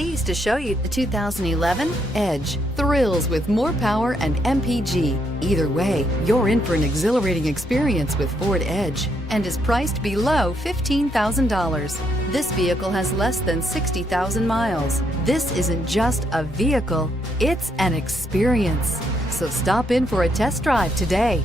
pleased to show you the 2011 Edge. Thrills with more power and MPG. Either way, you're in for an exhilarating experience with Ford Edge and is priced below $15,000. This vehicle has less than 60,000 miles. This isn't just a vehicle, it's an experience. So stop in for a test drive today.